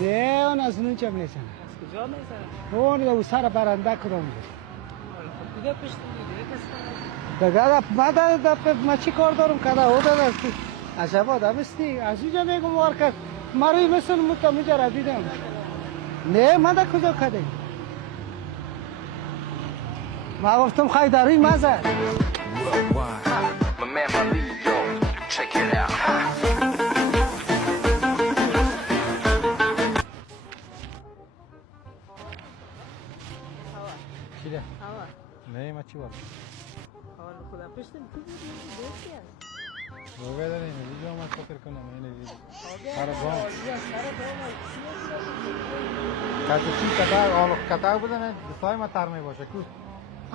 نه اون از اونجا میزنه. از کجا میزنه؟ اون او سر برنده کدام بود. دیگه پشت دیگه دیگه ما چی کار دارم کده او داده عجب آدم استی از اینجا میگم وار کرد مروی مثل متمجا را دیدم نه من در کجا کده ما گفتم خواهی در روی مزد چی ده؟ نه ما چی وارد خدا پشتم تو دوستی هست روگه داریم اینجا ما فکر کنم اینه سر بام کتا چی کتا آلوخ کتا بودنه دستای ما ترمه باشه کو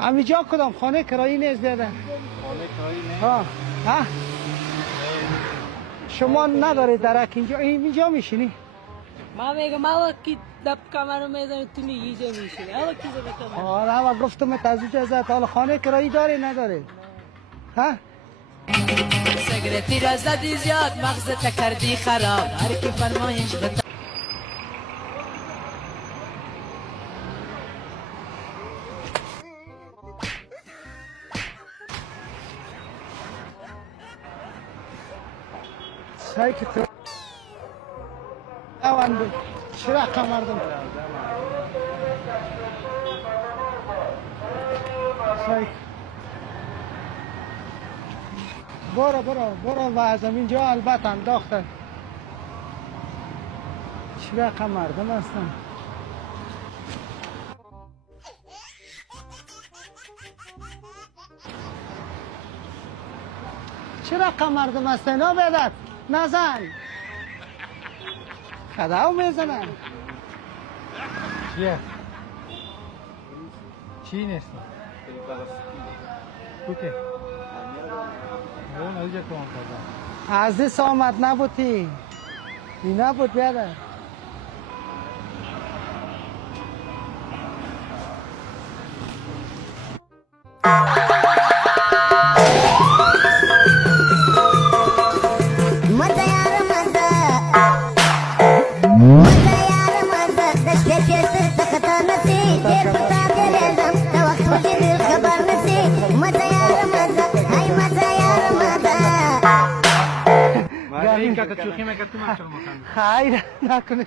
همینجا کدام خانه کرایی نیست بیاده خانه کرایی نه ها شما ندارید درک اینجا میشینی ما میگم ما وقتی دب کمرو میزنی تو میگی اینجا میشینی اما کی زده کمرو آره ما گفتم تازه ازت حالا خانه کرایی داری نداری ها سگرتی را زدی زیاد مغزت کردی خراب هر کی فرمایش بتا سایت تو اوان شراق مردم سایت برو و از اینجا البته انداختن شراق مردم هستن چرا مردم هستن ها بدت نزن خدا میزنن چیه؟ چی نیست؟ کوکه اون از اینجا کمان کردن از دست آمد نبودی این نبود بیاده این که شوخی میکرد تو من چرا مخند خیر نکنه